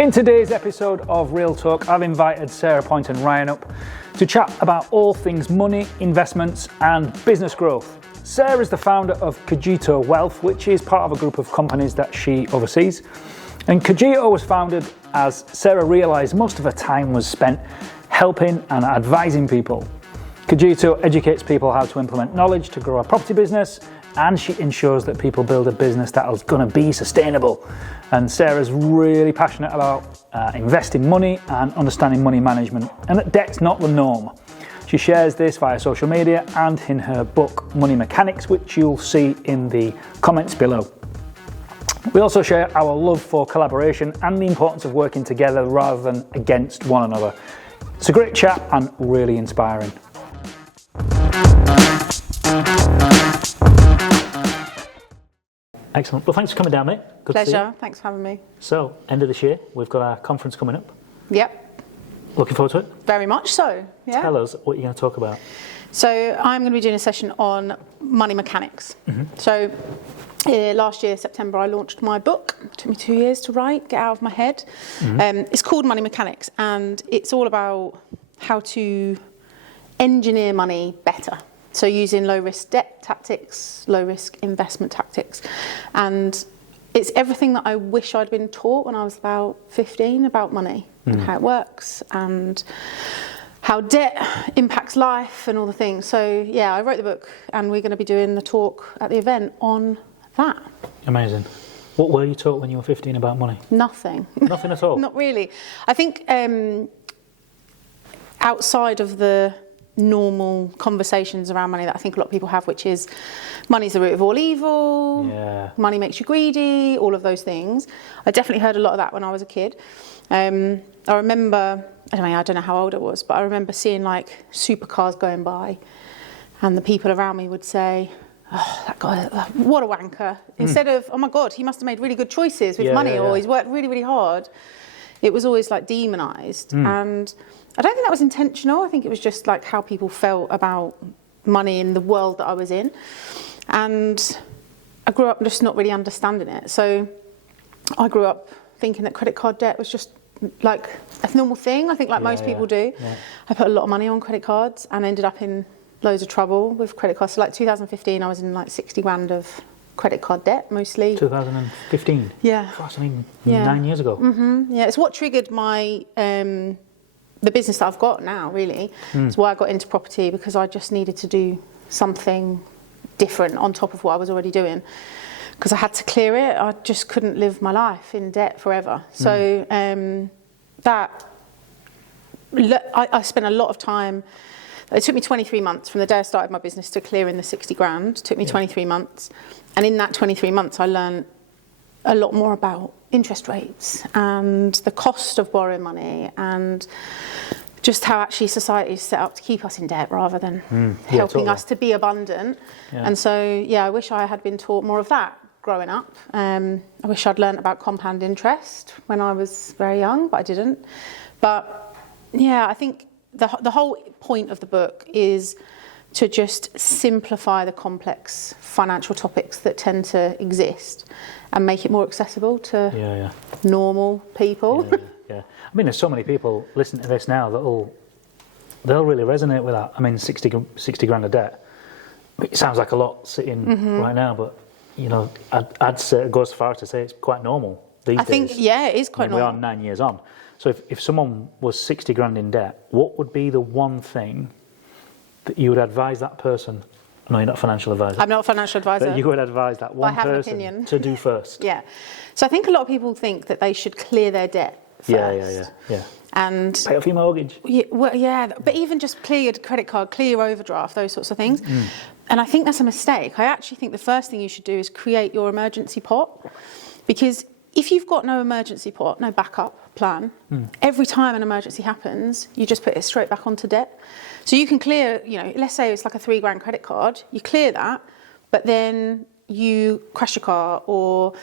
In today's episode of Real Talk, I've invited Sarah Poynton-Ryan up to chat about all things money, investments and business growth. Sarah is the founder of Cogito Wealth, which is part of a group of companies that she oversees. And Cogito was founded as Sarah realised most of her time was spent helping and advising people. Cogito educates people how to implement knowledge to grow a property business, and she ensures that people build a business that is going to be sustainable. And Sarah's really passionate about investing money and understanding money management, and that debt's not the norm. She shares this via social media and in her book Money Mechanics, which you'll see in the comments below. We also share our love for collaboration and the importance of working together rather than against one another. It's a great chat and really inspiring. Excellent. Well, thanks for coming down, mate. Good Pleasure. to see you. Thanks for having me. So, end of this year, we've got our conference coming up. Yep. Looking forward to it? Very much so. Yeah. Tell us what you're going to talk about. So I'm going to be doing a session on money mechanics. So last year, September, I launched my book. It took me 2 years to write, get out of my head. It's called Money Mechanics, and it's all about how to engineer money better. So using low-risk debt tactics, low-risk investment tactics. And it's everything that I wish I'd been taught when I was about 15 about money and how it works and how debt impacts life and all the things. So yeah, I wrote the book and we're going to be doing the talk at the event on that. Amazing. What were you taught when you were 15 about money? Nothing. Nothing at all? Not really. I think outside of the normal conversations around money that I think a lot of people have, which is money's the root of all evil, money makes you greedy, all of those things. I definitely heard a lot of that when I was a kid. I remember, I don't know how old I was, but I remember seeing like supercars going by and the people around me would say, oh, that guy, what a wanker. Instead of, oh my God, he must have made really good choices with money or he's worked really, really hard. It was always like demonized. And I don't think that was intentional. I think it was just like how people felt about money in the world that I was in. And I grew up just not really understanding it. So I grew up thinking that credit card debt was just like a normal thing. I think like most people do. Yeah. I put a lot of money on credit cards and ended up in loads of trouble with credit cards. So like 2015, I was in like 60 grand of credit card debt mostly. 2015? Yeah. Gosh, 9 years ago. Yeah, it's what triggered my the business that I've got now, really. It's why I got into property, because I just needed to do something different on top of what I was already doing. Because I had to clear it. I just couldn't live my life in debt forever. So I spent a lot of time. It took me 23 months from the day I started my business to clearing the 60 grand. It took me 23 months. And in that 23 months, I learned a lot more about interest rates and the cost of borrowing money and just how actually society is set up to keep us in debt rather than helping us to be abundant. And so, yeah, I wish I had been taught more of that growing up. I wish I'd learned about compound interest when I was very young, but I didn't. But yeah, I think the whole point of the book is to just simplify the complex financial topics that tend to exist and make it more accessible to normal people. I mean, there's so many people listening to this now they'll really resonate with that. I mean, 60 grand of debt. It sounds like a lot sitting right now, but you know, I'd say it goes as far as to say it's quite normal these days. I think, it is quite normal. We are 9 years on. So if someone was 60 grand in debt, what would be the one thing that you would advise that person? No, you're not a financial advisor. I'm not a financial advisor. But you would advise that one person to do first. Yeah. So I think a lot of people think that they should clear their debt first. Yeah. And pay off your mortgage. But even just clear your credit card, clear your overdraft, those sorts of things. And I think that's a mistake. I actually think the first thing you should do is create your emergency pot. Because if you've got no emergency pot, no backup plan, every time an emergency happens, you just put it straight back onto debt. So you can clear, let's say it's like a 3 grand credit card, you clear that, but then you crash your car or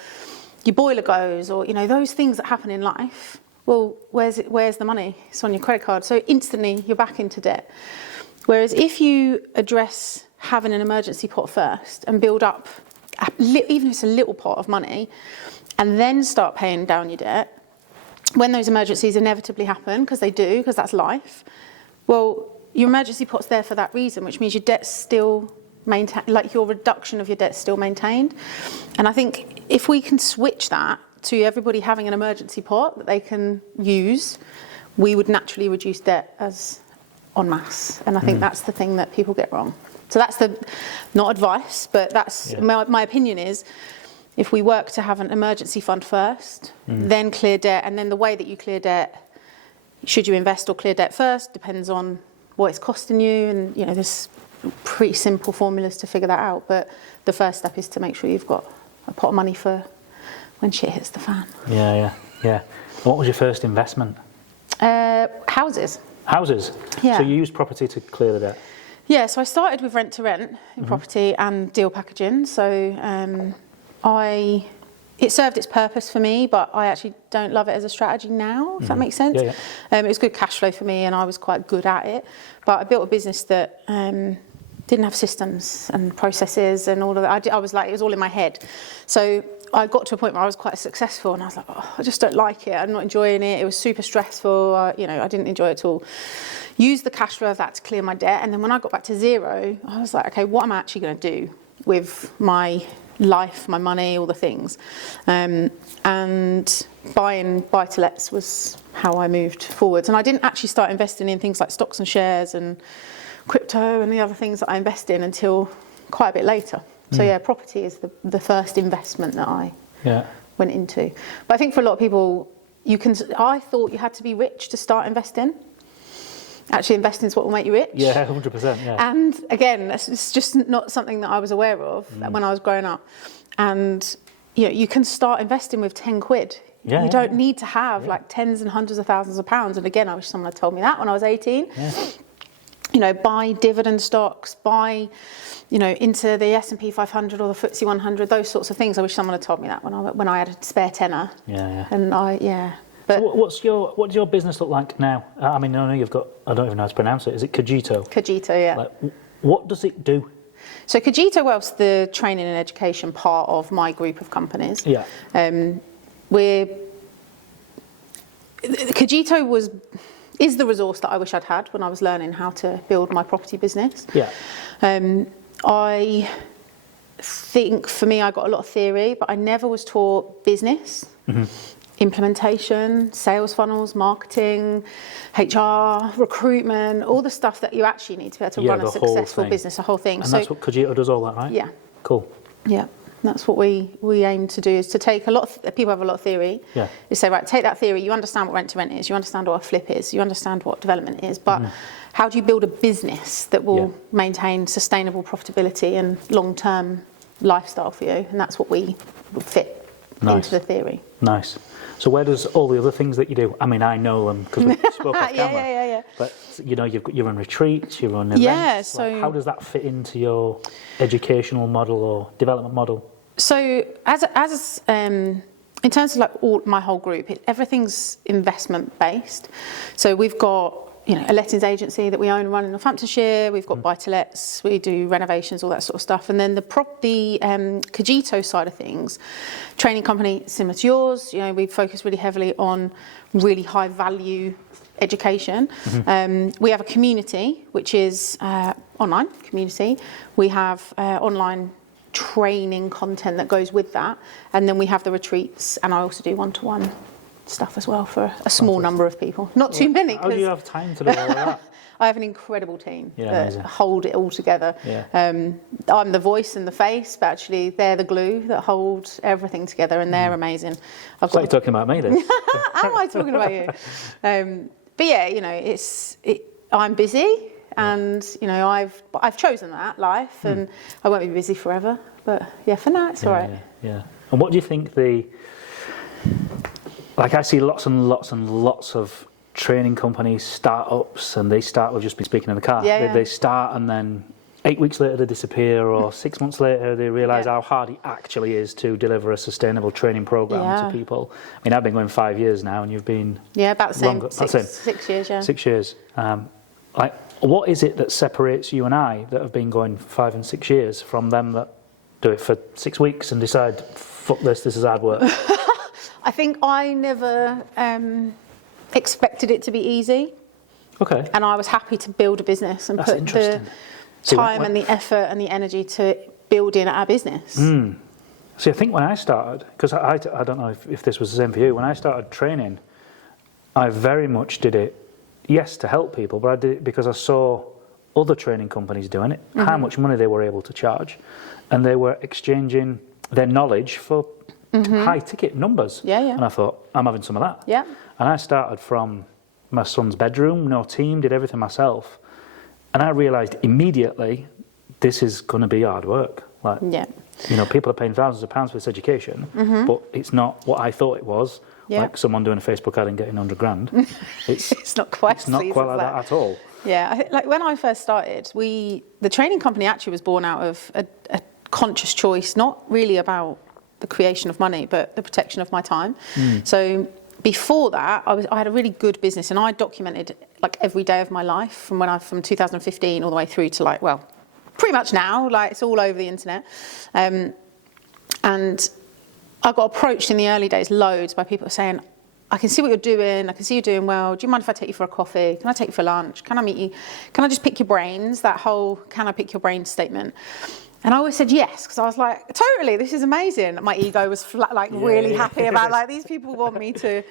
your boiler goes or, those things that happen in life. Well, where's the money? It's on your credit card. So instantly you're back into debt. Whereas if you address having an emergency pot first and build up, even if it's a little pot of money, and then start paying down your debt, when those emergencies inevitably happen, because they do, because that's life, well, your emergency pot's there for that reason, which means your debt's still maintained, like your reduction of your debt's still maintained. And I think if we can switch that to everybody having an emergency pot that they can use, we would naturally reduce debt as en masse. And I think that's the thing that people get wrong. So that's not advice, but that's my opinion is, if we work to have an emergency fund first, then clear debt, and then the way that you clear debt, should you invest or clear debt first, depends on what it's costing you, and there's pretty simple formulas to figure that out. But the first step is to make sure you've got a pot of money for when shit hits the fan. Yeah. What was your first investment? Houses. Houses? Yeah. So you used property to clear the debt? Yeah, so I started with rent to rent in property and deal packaging. So it served its purpose for me, but I actually don't love it as a strategy now, if that makes sense. Yeah. It was good cash flow for me, and I was quite good at it. But I built a business that didn't have systems and processes and all of that. I was like, it was all in my head. So I got to a point where I was quite successful, and I was like, I just don't like it. I'm not enjoying it. It was super stressful. I didn't enjoy it at all. Used the cash flow of that to clear my debt, and then when I got back to zero, I was like, okay, what am I actually going to do with my life, my money, all the things? And buying buy-to-lets was how I moved forwards. And I didn't actually start investing in things like stocks and shares and crypto and the other things that I invest in until quite a bit later. So yeah, property is the first investment that I went into. But I think for a lot of people, I thought you had to be rich to start investing. Actually, investing is what will make you rich. Yeah, 100%. Yeah. And again, it's just not something that I was aware of when I was growing up. And you can start investing with 10 quid. Yeah, you don't need to have like tens and hundreds of thousands of pounds. And again, I wish someone had told me that when I was 18. Yeah. Buy dividend stocks, buy, into the S&P 500 or the FTSE 100, those sorts of things. I wish someone had told me that when I had a spare tenner. Yeah. And But so what does your business look like now? I mean, I know you've got, I don't even know how to pronounce it. Is it Cogito? Cogito, yeah. What does it do? So Cogito Wealth's the training and education part of my group of companies. Yeah. Cogito is the resource that I wish I'd had when I was learning how to build my property business. Yeah. I think for me, I got a lot of theory, but I never was taught business. Implementation, sales funnels, marketing, HR, recruitment, all the stuff that you actually need to be able to run a successful business, the whole thing. And that's what Cogito does, all that, right? Yeah. Cool. Yeah, that's what we aim to do, is to take a lot of, people have a lot of theory. Yeah. Is say, right, take that theory, you understand what rent to rent is, you understand what a flip is, you understand what development is, but how do you build a business that will maintain sustainable profitability and long-term lifestyle for you? And that's what we fit into the theory. Nice. So where does all the other things that you do? I mean, I know them because we spoke off camera. Yeah. But you run retreats, you run events. Yeah. So how does that fit into your educational model or development model? So as in terms of my whole group, everything's investment based. So we've got a lettings agency that we own and run in Northamptonshire. We've got buy-to-lets, we do renovations, all that sort of stuff. And then the Cogito side of things, training company similar to yours. We focus really heavily on really high value education. We have a community, which is online community. We have online training content that goes with that. And then we have the retreats, and I also do one-to-one stuff as well for a small number of people. Not too many. How do you have time to do all of that? I have an incredible team that amazing. Hold it all together. Yeah. I'm the voice and the face, but actually they're the glue that hold everything together, and they're amazing. It's like you're talking about me then. How am I talking about you? But yeah, I'm busy, and I've chosen that life, and I won't be busy forever. But yeah, for now it's all right. Yeah. And what do you think I see lots and lots and lots of training companies, startups, and they start with just been speaking in the car. They start, and then 8 weeks later they disappear, or 6 months later they realise how hard it actually is to deliver a sustainable training programme to people. I mean, I've been going 5 years now, and you've been about the same. 6 years. Yeah. 6 years. What is it that separates you and I that have been going 5 and 6 years from them that do it for 6 weeks and decide, fuck this is hard work? I think I never expected it to be easy. Okay. And I was happy to build a business and That's put the time and the effort and the energy to building our business. See, I think when I started, because I don't know if this was the same for you, when I started training, I very much did it, yes, to help people, but I did it because I saw other training companies doing it, how much money they were able to charge, and they were exchanging their knowledge for high ticket numbers. And I thought, I'm having some of that. And I started from my son's bedroom, no team, did everything myself. And I realised immediately, this is going to be hard work. Like, you know, people are paying thousands of pounds for this education, but it's not what I thought it was. Like someone doing a Facebook ad and getting 100 grand. It's not quite like that at all. Like when I first started, the training company actually was born out of a conscious choice, not really about the creation of money, but the protection of my time. So before that, I had a really good business, and I documented like every day of my life from 2015 all the way through to like, well, pretty much now, like it's all over the internet. And I got approached in the early days loads by people saying, I can see what you're doing, I can see you're doing well, do you mind if I take you for a coffee? Can I take you for lunch? Can I meet you? Can I just pick your brains? That whole, can I pick your brains statement. And I always said yes, because I was like, totally, this is amazing. My ego was really happy about, like, these people want me to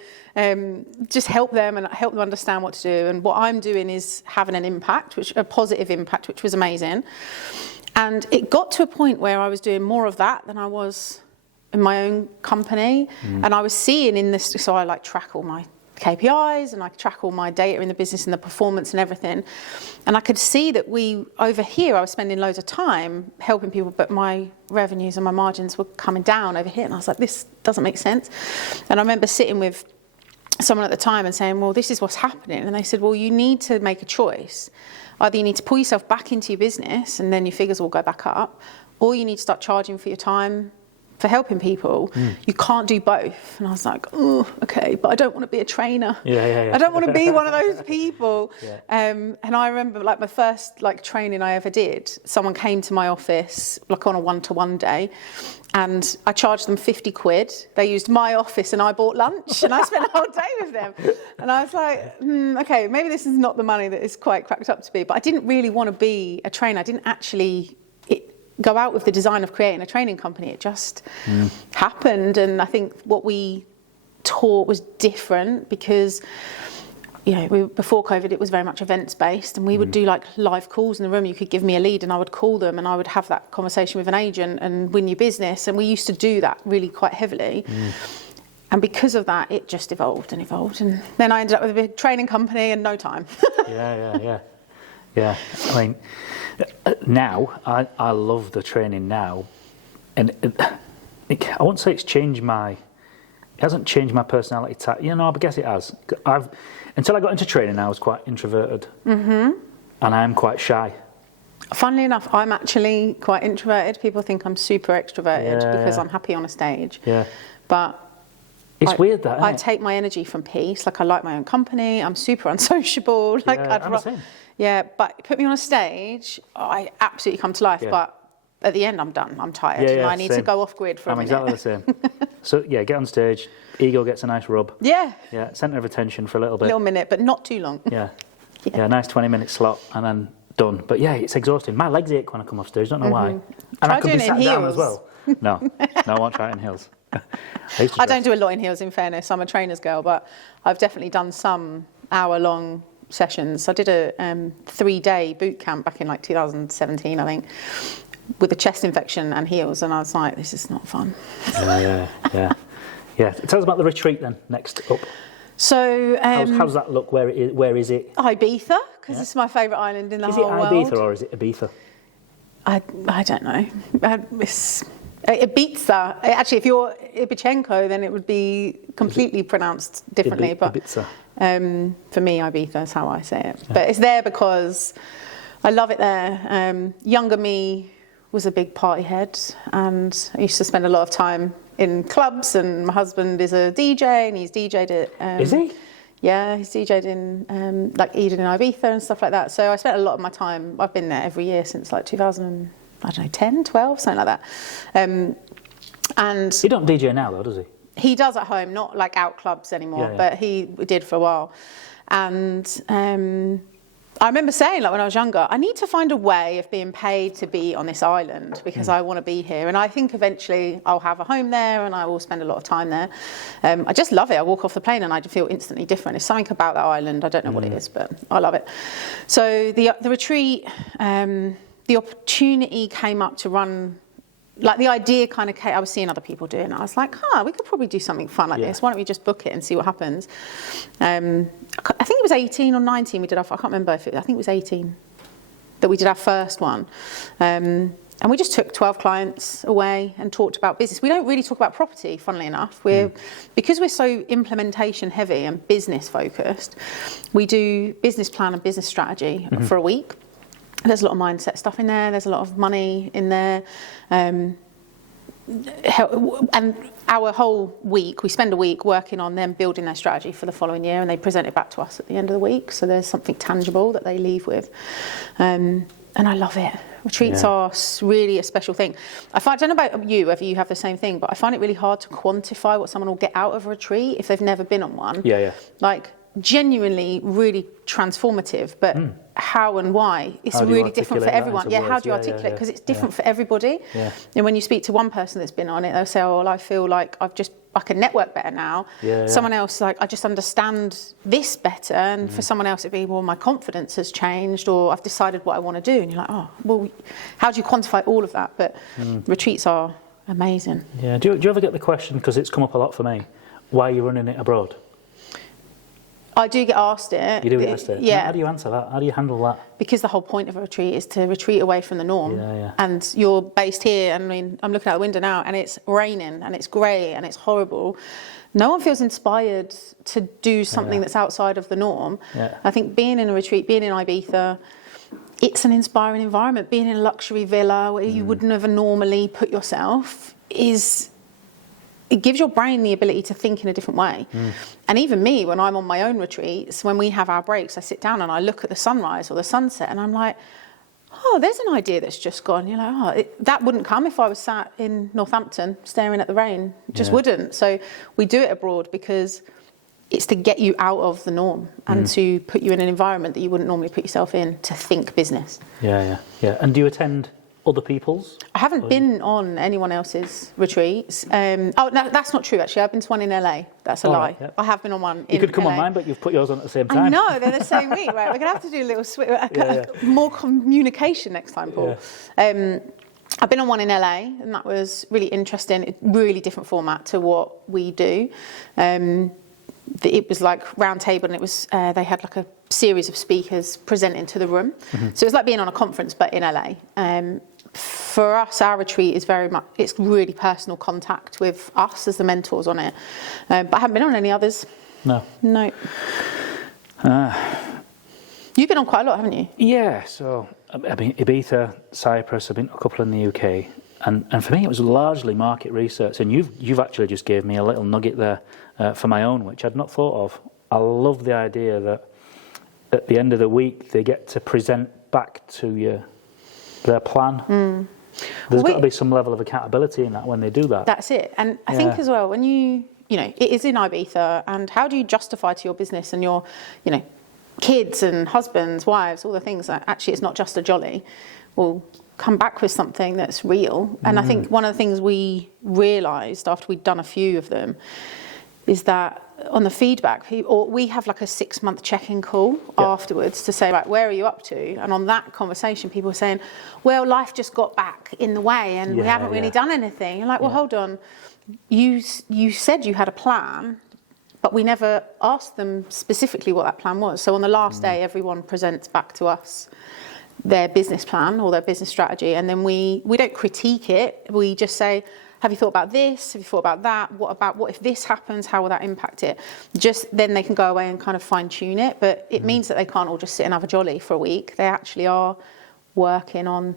just help them and help them understand what to do. And what I'm doing is having an impact, a positive impact, which was amazing. And it got to a point where I was doing more of that than I was in my own company. And I was seeing in this, so I like track all my KPIs and I track all my data in the business and the performance and everything. And I could see that over here, I was spending loads of time helping people, but my revenues and my margins were coming down over here. And I was like, this doesn't make sense. And I remember sitting with someone at the time and saying, well, this is what's happening. And they said, well, you need to make a choice. Either you need to pull yourself back into your business and then your figures will go back up, or you need to start charging for your time for helping people. You can't do both. And I was like, oh, okay, but I don't want to be a trainer. I don't want to be one of those people. And I remember like my first like training I ever did, someone came to my office like on a one-to-one day, and I charged them 50 quid. They used my office and I bought lunch and I spent the whole day with them. And I was like, okay, maybe this is not the money that is quite cracked up to be. But I didn't really want to be a trainer. I didn't actually go out with the design of creating a training company. It just happened. And I think what we taught was different because, you know, before COVID, it was very much events based, and we would do like live calls in the room. You could give me a lead and I would call them and I would have that conversation with an agent and win your business. And we used to do that really quite heavily. And because of that, it just evolved and evolved. And then I ended up with a big training company in no time. I mean, now, I love the training now. And I won't say it hasn't changed my personality type. You know, I guess it has. Until I got into training, I was quite introverted. And I am quite shy. Funnily enough, I'm actually quite introverted. People think I'm super extroverted because I'm happy on a stage. But it's weird that, I take my energy from peace. Like, I like my own company. I'm super unsociable. Like, I'm the same. But put me on a stage, I absolutely come to life. But at the end, I'm done. I'm tired. And I need to go off grid for a minute. I'm exactly the same. So, get on stage. Ego gets a nice rub. Centre of attention for a little bit. Little minute, but not too long. A nice 20-minute slot and then done. But it's exhausting. My legs ache when I come off stage. Don't know why. And I could be sat down as well. No, I won't try it in heels. I don't do a lot in heels, in fairness. I'm a trainer's girl, but I've definitely done some hour-long sessions. I did a 3-day boot camp back in like 2017, I think, with a chest infection and heels, and I was like, this is not fun. Tell us about the retreat then, next up. So how's that look? Where is it? Ibiza, because it's my favourite island in the whole world. Is it Ibiza or is it Ibiza? I don't know. Ibiza. Actually, if you're Ibichenko, then it would be completely pronounced differently. Ibiza. For me, Ibiza is how I say it. But it's there because I love it there. Younger me was a big party head, and I used to spend a lot of time in clubs, and my husband is a DJ, and he's DJ'd at... is he? Yeah, he's DJ'd in like Eden and Ibiza and stuff like that. So I spent a lot of my time, I've been there every year since like 2010, 12, something like that. And he don't DJ now though, does he? He does at home, not like out clubs anymore, but he did for a while. And I remember saying, like when I was younger, I need to find a way of being paid to be on this island because I want to be here. And I think eventually I'll have a home there and I will spend a lot of time there. I just love it. I walk off the plane and I feel instantly different. There's something about that island. I don't know what it is, but I love it. So the retreat, the opportunity came up to run. Like the idea kind of came, I was seeing other people doing it. I was like, we could probably do something fun like this. Why don't we just book it and see what happens? I think it was 18 or 19 we did I can't remember I think it was 18 that we did our first one. And we just took 12 clients away and talked about business. We don't really talk about property, funnily enough. Because we're so implementation heavy and business focused, we do business plan and business strategy for a week. There's a lot of mindset stuff in there. There's a lot of money in there. And our whole week, we spend a week working on them building their strategy for the following year, and they present it back to us at the end of the week. So there's something tangible that they leave with. And I love it. Retreats are really a special thing. I don't know about you, whether you have the same thing, but I find it really hard to quantify what someone will get out of a retreat if they've never been on one. Like, genuinely really transformative, but how and why it's really different for everyone. How do you articulate? Because it's different for everybody. And when you speak to one person that's been on it, they'll say, well, I feel like I can network better now. Someone else, like, I just understand this better. And for someone else, it'd be, well, my confidence has changed, or I've decided what I want to do. And you're like, oh, well, how do you quantify all of that? But retreats are amazing. Do you ever get the question, because it's come up a lot for me, why are you running it abroad? I do get asked it. You do get asked it? Yeah. How do you answer that? How do you handle that? Because the whole point of a retreat is to retreat away from the norm. And you're based here, and I mean, I'm looking out the window now, and it's raining, and it's grey, and it's horrible. No one feels inspired to do something that's outside of the norm. I think being in a retreat, being in Ibiza, it's an inspiring environment. Being in a luxury villa where you wouldn't have normally put yourself it gives your brain the ability to think in a different way. And even me, when I'm on my own retreats, when we have our breaks, I sit down and I look at the sunrise or the sunset, and I'm like, oh, there's an idea that's just gone. You're like, that wouldn't come if I was sat in Northampton staring at the rain. It just wouldn't. So we do it abroad because it's to get you out of the norm and to put you in an environment that you wouldn't normally put yourself in, to think business. And do you attend other people's? I haven't been on anyone else's retreats. No, that's not true, actually. I've been to one in LA. That's a lie. I have been on one in LA. You could come on mine, but you've put yours on at the same time. I know, they're the same week, right? We're going to have to do a little more communication next time, Paul. I've been on one in LA, and that was really interesting. Really different format to what we do. It was like round table, and it was they had like a series of speakers presenting to the room. So it was like being on a conference, but in LA. For us, our retreat is it's really personal contact with us as the mentors on it. But I haven't been on any others. No. You've been on quite a lot, haven't you? Yeah, so I've been Ibiza, Cyprus, I've been a couple in the UK. And for me, it was largely market research. And you've actually just gave me a little nugget there for my own, which I'd not thought of. I love the idea that at the end of the week, they get to present back to you their plan. There's got to be some level of accountability in that when they do that. That's it. And I think as well, when you know, it is in Ibiza, and how do you justify to your business and your, kids and husbands, wives, all the things that actually it's not just a jolly, will come back with something that's real. And I think one of the things we realised after we'd done a few of them is that on the feedback, we have like a 6-month check-in call afterwards to say, right, where are you up to? And on that conversation, people were saying, well, life just got back in the way and we haven't really done anything. You're like, well, hold on. You said you had a plan, but we never asked them specifically what that plan was. So on the last day, everyone presents back to us their business plan or their business strategy, and then we don't critique it. We just say, have you thought about this? Have you thought about that? What if this happens? How will that impact it? Just then they can go away and kind of fine tune it. But it means that they can't all just sit and have a jolly for a week. They actually are working on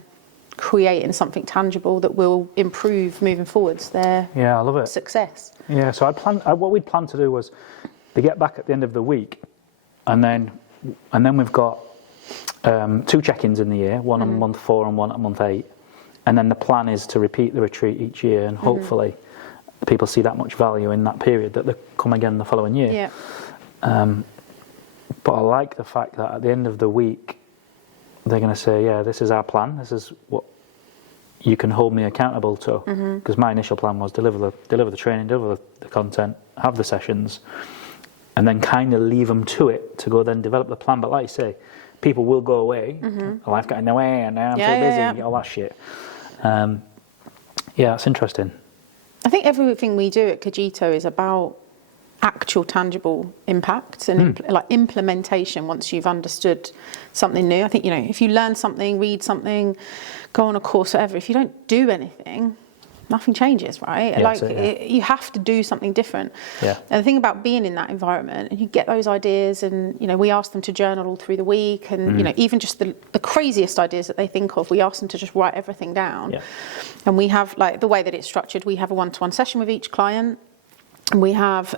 creating something tangible that will improve moving forwards their I love it. Success. Yeah, so what we'd planned to do was to get back at the end of the week, and then we've got 2 check-ins in the year, one on month 4 and one at month 8. And then the plan is to repeat the retreat each year, and hopefully people see that much value in that period that they come again the following year. Yeah. But I like the fact that at the end of the week, they're going to say, yeah, this is our plan. This is what you can hold me accountable to. Because my initial plan was deliver the training, deliver the content, have the sessions, and then kind of leave them to it to go then develop the plan. But like you say, people will go away. Life got in the way, and now I'm too busy, all that shit. Yeah, that's interesting. I think everything we do at Cogito is about actual tangible impacts and like implementation once you've understood something new. I think, you know, if you learn something, read something, go on a course, whatever, if you don't do anything, nothing changes, right? Yeah, you have to do something different. Yeah. And the thing about being in that environment, and you get those ideas, and, you know, we ask them to journal all through the week, and, you know, even just the craziest ideas that they think of, we ask them to just write everything down. Yeah. And we have, like, the way that it's structured, we have a one-to-one session with each client. And we have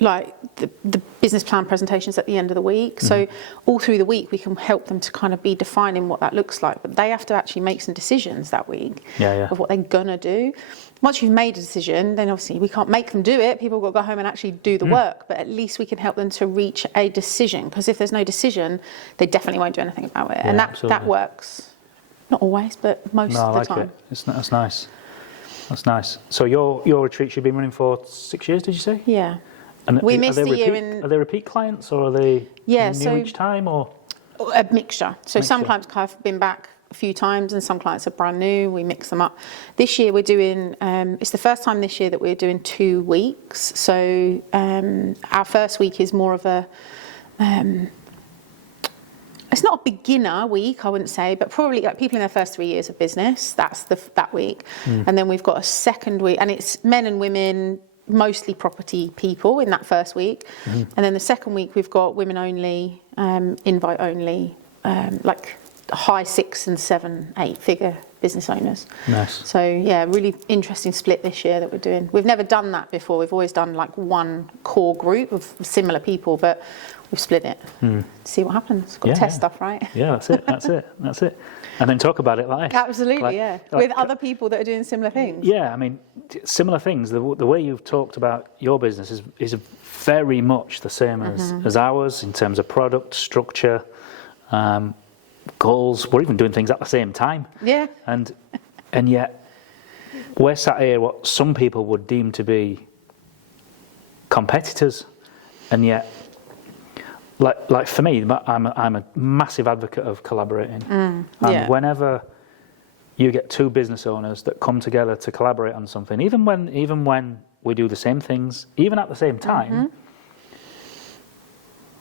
like the business plan presentations at the end of the week. So all through the week, we can help them to kind of be defining what that looks like. But they have to actually make some decisions that week of what they're going to do. Once you've made a decision, then obviously we can't make them do it. People have got to go home and actually do the work. But at least we can help them to reach a decision. Because if there's no decision, they definitely won't do anything about it. Yeah, and that works. Not always, but most of the time. That's nice. That's nice. So your retreats you've been running for 6 years, did you say? Yeah. And we missed a year in... Are they repeat clients, or are they new each time, or...? A mixture. So some clients have been back a few times, and some clients are brand new. We mix them up. This year we're doing... it's the first time this year that we're doing 2 weeks. So our first week is more of a... it's not a beginner week, I wouldn't say, but probably like people in their first 3 years of business, that's that week. And then we've got a second week, and it's men and women, mostly property people in that first week. And then the second week we've got women only, invite only, like high 6 and 7, 8 figure business owners. Nice. So yeah, really interesting split this year that we're doing. We've never done that before. We've always done like one core group of similar people, but we've split it. See what happens. Got to test stuff, right? Yeah, that's it. And then talk about it live. Absolutely, with other people that are doing similar things. Yeah, I mean, similar things. The way you've talked about your business is very much the same as ours in terms of product, structure, goals. We're even doing things at the same time. Yeah. And yet we're sat here what some people would deem to be competitors, and yet like for me, I'm a massive advocate of collaborating. And whenever you get 2 business owners that come together to collaborate on something, even when we do the same things, even at the same time,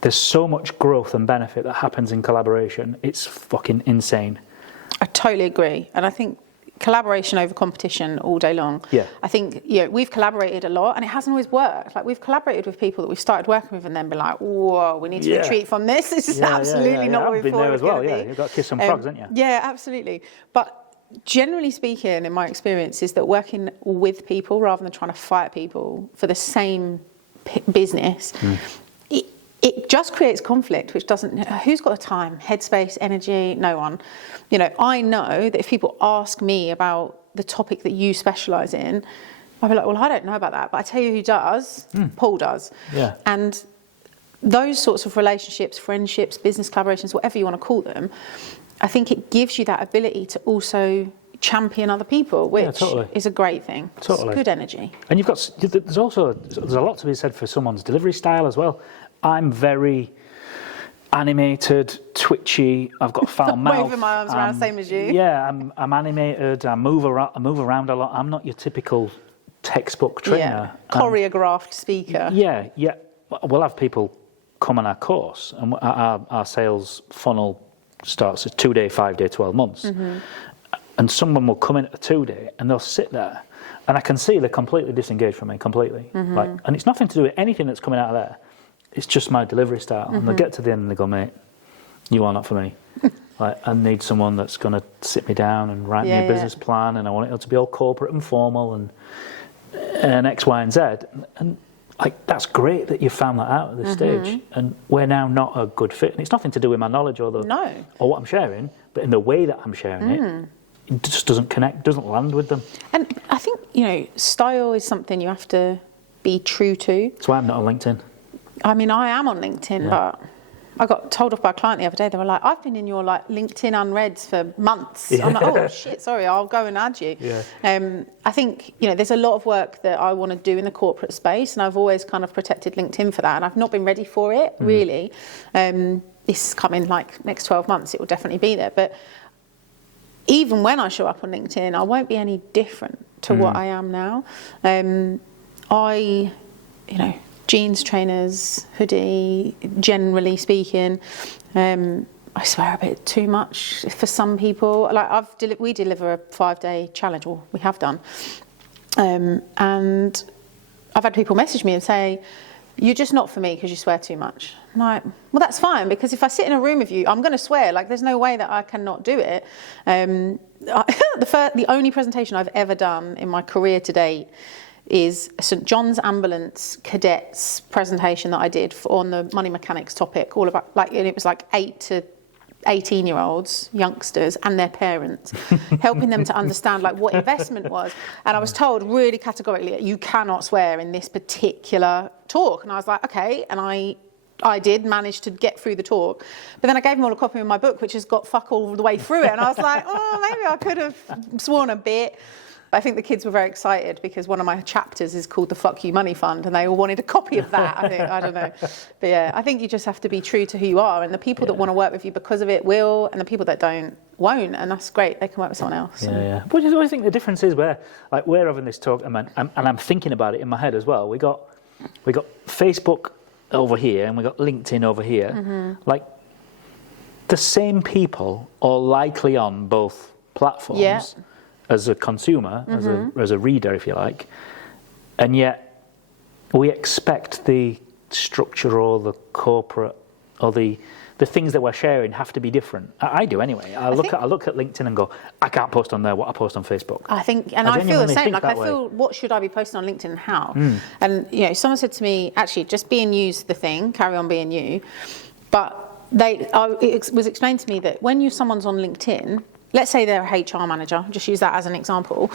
there's so much growth and benefit that happens in collaboration. It's fucking insane. I totally agree. And I think collaboration over competition all day long. Yeah. I think, you know, we've collaborated a lot, and it hasn't always worked. Like, we've collaborated with people that we started working with and then been like, whoa, we need to retreat from this. This is absolutely not what we thought it was going to be. Yeah, you've got to kiss some frogs, haven't you? Yeah, absolutely. But generally speaking, in my experience, is that working with people rather than trying to fight people for the same business, it just creates conflict, which doesn't... Who's got the time? Headspace, energy? No one. You know, I know that if people ask me about the topic that you specialise in, I'll be like, well, I don't know about that, but I tell you who does. Paul does. Yeah. And those sorts of relationships, friendships, business collaborations, whatever you want to call them, I think it gives you that ability to also champion other people, which is a great thing. Totally. It's good energy. And there's a lot to be said for someone's delivery style as well. I'm very animated, twitchy. I've got a foul mouth. Waving my arms around, same as you. Yeah, I'm animated. I move around a lot. I'm not your typical textbook trainer. Yeah, choreographed speaker. Yeah. We'll have people come on our course, and our sales funnel starts at 2-day, 5-day, 12 months. And someone will come in at a 2-day, and they'll sit there, and I can see they're completely disengaged from me, completely. And it's nothing to do with anything that's coming out of there. It's just my delivery style. And they get to the end and they go, mate, you are not for me. Like, I need someone that's going to sit me down and write me a business plan, and I want it to be all corporate and formal and X, Y, and Z. And like, that's great that you found that out at this stage. And we're now not a good fit. And it's nothing to do with my knowledge or what I'm sharing, but in the way that I'm sharing it, it just doesn't connect, doesn't land with them. And I think, style is something you have to be true to. That's why I'm not on LinkedIn. I mean, I am on LinkedIn, but I got told off by a client the other day. They were like, I've been in your LinkedIn unreads for months. Yeah. I'm like, oh shit, sorry, I'll go and add you. Yeah. I think, there's a lot of work that I want to do in the corporate space, and I've always kind of protected LinkedIn for that, and I've not been ready for it, really. This is coming next 12 months, it will definitely be there. But even when I show up on LinkedIn, I won't be any different to what I am now. Jeans, trainers, hoodie, generally speaking. I swear a bit too much for some people. We deliver a 5-day challenge, or we have done. And I've had people message me and say, you're just not for me because you swear too much. I'm like, well, that's fine, because if I sit in a room with you, I'm going to swear. There's no way that I cannot do it. The only presentation I've ever done in my career to date is St John's Ambulance Cadets presentation that I did on the money mechanics topic, all about and it was 8 to 18-year-olds, youngsters, and their parents, helping them to understand what investment was. And I was told really categorically, you cannot swear in this particular talk. And I was like, okay, and I did manage to get through the talk, but then I gave them all a copy of my book, which has got fuck all the way through it. And I was like, oh, maybe I could have sworn a bit. I think the kids were very excited because one of my chapters is called the Fuck You Money Fund, and they all wanted a copy of that. I don't know. But yeah, I think you just have to be true to who you are, and the people that want to work with you because of it will, and the people that don't won't, and that's great. They can work with someone else. Yeah. But I think the difference is where we're having this talk, and I'm thinking about it in my head as well. We got Facebook over here, and we got LinkedIn over here. The same people are likely on both platforms. Yeah. As a consumer, as a reader, if you like, and yet we expect the structure or the corporate or the things that we're sharing have to be different. I do anyway. I look at LinkedIn and go, I can't post on there what I post on Facebook. I think, and I feel the same. I feel, what should I be posting on LinkedIn and how? And someone said to me, actually, just being you's the thing. Carry on being you. But it was explained to me that when someone's on LinkedIn, let's say they're a HR manager, just use that as an example.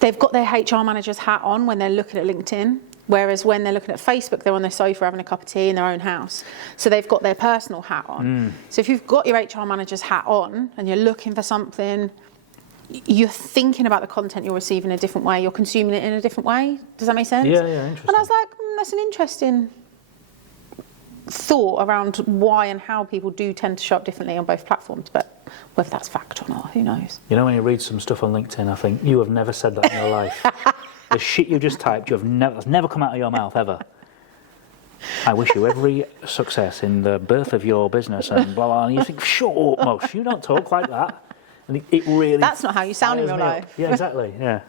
They've got their HR manager's hat on when they're looking at LinkedIn, whereas when they're looking at Facebook, they're on their sofa having a cup of tea in their own house. So they've got their personal hat on. So if you've got your HR manager's hat on and you're looking for something, you're thinking about the content you're receiving in a different way, you're consuming it in a different way. Does that make sense? Yeah, interesting. And I was like, that's an interesting thought around why and how people do tend to show up differently on both platforms, but whether that's fact or not, who knows? When you read some stuff on LinkedIn, I think you have never said that in your life. The shit you just typed, that's never come out of your mouth ever. I wish you every success in the birth of your business and blah blah. And you think, shut up, Mosh, you don't talk like that. And it really. That's not how you sound in real life. Yeah, exactly. Yeah.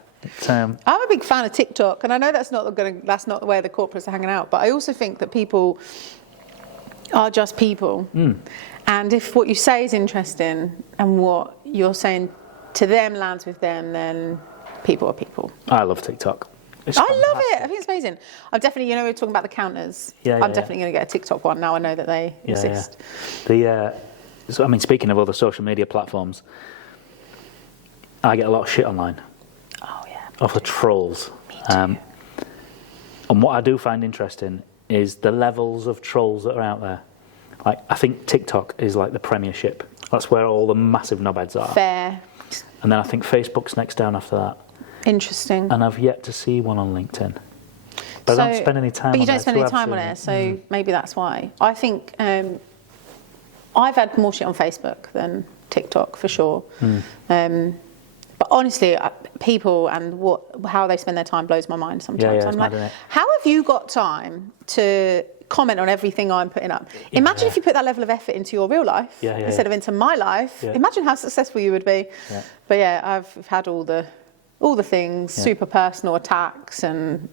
I'm a big fan of TikTok, and I know that's not the way the corporates are hanging out. But I also think that people are just people. And if what you say is interesting and what you're saying to them lands with them, then people are people. I love TikTok. I love it. I think it's amazing. I'm definitely, we were talking about the counters. I'm definitely going to get a TikTok one now I know that they exist. Speaking of other social media platforms, I get a lot of shit online. Oh, yeah. Off the trolls. Me too. And what I do find interesting is the levels of trolls that are out there. I think TikTok is like the premiership. That's where all the massive knobheads are. Fair. And then I think Facebook's next down after that. Interesting. And I've yet to see one on LinkedIn. But I don't spend any time on it. But you don't spend any time on it, so maybe that's why. I think I've had more shit on Facebook than TikTok, for sure. But honestly, people and how they spend their time blows my mind sometimes. I'm like, how have you got time to comment on everything I'm putting up? Imagine if you put that level of effort into your real life instead of into my life. Imagine how successful you would be. But I've had all the things, super personal attacks and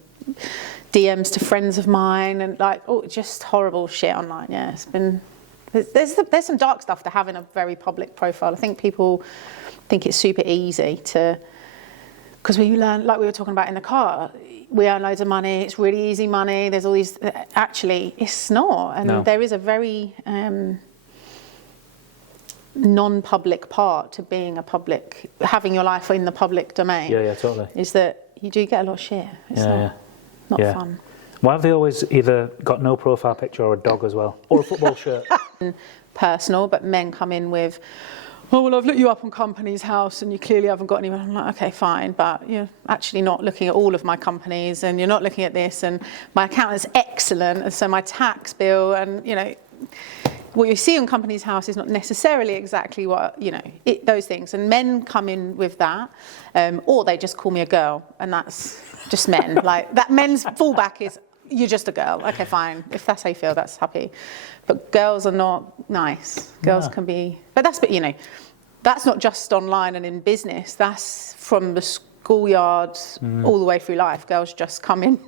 DMs to friends of mine and just horrible shit online. It's been there's some dark stuff to having a very public profile. I think people think it's super easy to, because we learn, like we were talking about in the car, we earn loads of money, it's really easy money, there's all these, actually it's not, and there is a very non-public part to being having your life in the public domain. Yeah, totally. Is that you do get a lot of shit. It's not fun. Why have they always either got no profile picture or a dog as well? Or a football shirt? Personal, but men come in with, oh, well, I've looked you up on Companies House and you clearly haven't got anyone. I'm like, okay, fine, but you're actually not looking at all of my companies and you're not looking at this, and my account is excellent, and so my tax bill, and, what you see on Companies House is not necessarily exactly what, those things. And men come in with that, or they just call me a girl, and that's just men. Like, that men's fallback is, you're just a girl. Okay, fine. If that's how you feel, that's happy. But girls are not nice. Girls can be, but that's not just online and in business. That's from the schoolyard all the way through life. Girls just come in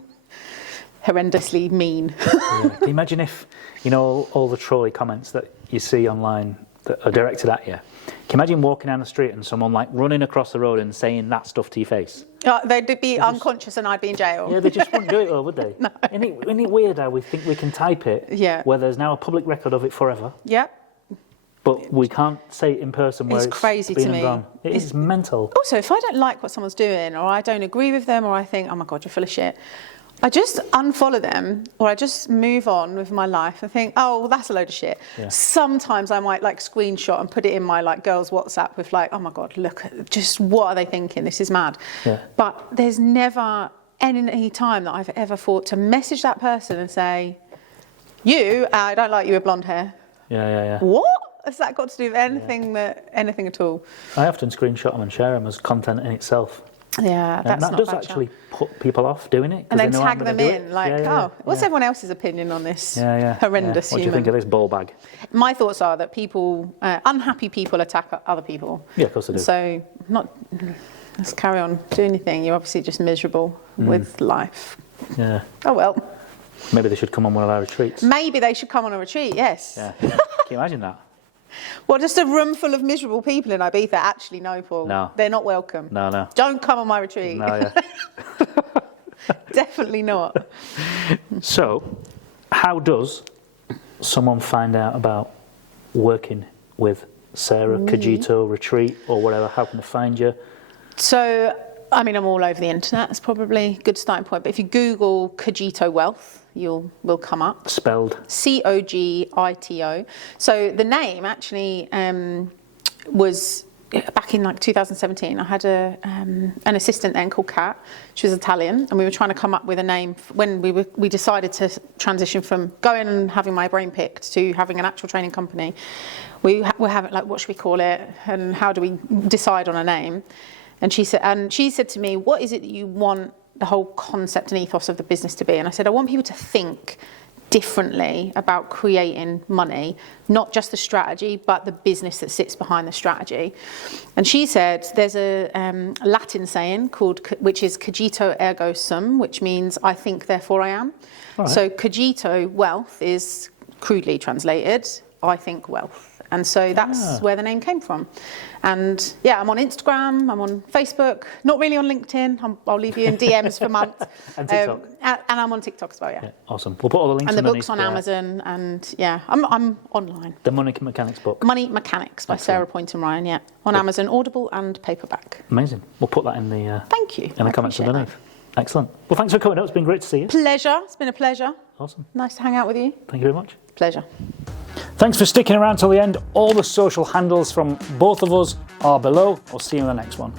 horrendously mean. Can you imagine if, all the trolly comments that you see online that are directed at you? Can you imagine walking down the street and someone like running across the road and saying that stuff to your face? They'd be unconscious and I'd be in jail. Yeah, they just wouldn't do it though, would they? No. Isn't it weird how we think we can type it where there's now a public record of it forever? Yeah. But we can't say it in person where it's crazy to me. It is mental. Also, if I don't like what someone's doing, or I don't agree with them, or I think, oh my God, you're full of shit, I just unfollow them, or I just move on with my life and think, oh, well, that's a load of shit. Yeah. Sometimes I might screenshot and put it in my girls' WhatsApp with oh my God, look, just what are they thinking? This is mad. Yeah. But there's never any time that I've ever thought to message that person and say, I don't like you with blonde hair. Yeah. What has that got to do with anything anything at all? I often screenshot them and share them as content in itself. Yeah, that's that not does bad actually put people off doing it. And then tag them in, what's everyone else's opinion on this horrendous What do you think of this ball bag? My thoughts are that unhappy people attack other people. Yeah, of course they do. So let's carry on doing anything. You're obviously just miserable with life. Yeah. Oh well. Maybe they should come on one of our retreats. Maybe they should come on a retreat, yes. Yeah. Can you imagine that? Well, just a room full of miserable people in Ibiza? Actually, no, Paul. No. They're not welcome. No. Don't come on my retreat. No, yeah. Definitely not. So, how does someone find out about working with Sarah, Cogito, Retreat, or whatever? How can they find you? So, I'm all over the internet. It's probably a good starting point. But if you Google Cogito Wealth, will come up. Spelled? Cogito. So the name actually was back in 2017. I had an assistant then called Kat. She was Italian, and we were trying to come up with a name when we decided to transition from going and having my brain picked to having an actual training company. We're having what should we call it, and how do we decide on a name? And she said to me, what is it that you want the whole concept and ethos of the business to be? And I said, I want people to think differently about creating money, not just the strategy, but the business that sits behind the strategy. And she said, there's a Latin saying which is Cogito ergo sum, which means I think, therefore I am. Right. So Cogito Wealth is crudely translated, I think wealth. And so that's where the name came from. And I'm on Instagram, I'm on Facebook, not really on LinkedIn. I'll leave you in DMs for months. And TikTok. And I'm on TikTok as well, yeah. Awesome. We'll put all the links and the book's on Amazon, and I'm online. The Money Mechanics book. Money Mechanics by Sarah Poynton-Ryan, on Amazon, Audible and paperback. Amazing. We'll put that in the Thank you. In the comments underneath. Excellent. Well, thanks for coming up. It's been great to see you. Pleasure. It's been a pleasure. Awesome. Nice to hang out with you. Thank you very much. Pleasure. Thanks for sticking around till the end. All the social handles from both of us are below. I'll see you in the next one.